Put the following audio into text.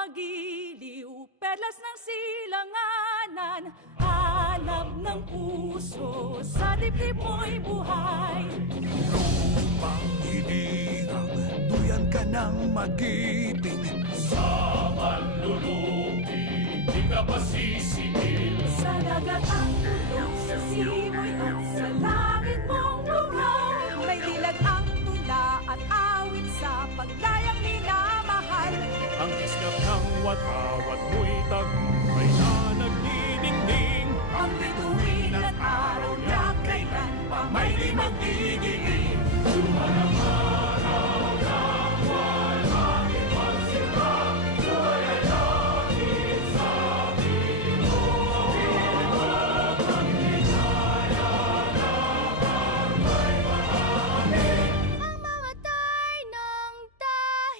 magiliw, perlas ng silanganan, alab ng puso, sa dibdib mo'y buhay. Lupang hinirang, duyan ka ng magiting. Sa manlulupi, di ka pa sisingil. Sa dagat ang tulong, sa simoy at sa langit mong lugaw. May dilag ang tula at awit sa pagdayang minamahal. Ang iskap ng watawat mo'y tagumpay na nagdidingding. Ang bituin at araw na kailan pa may di magiging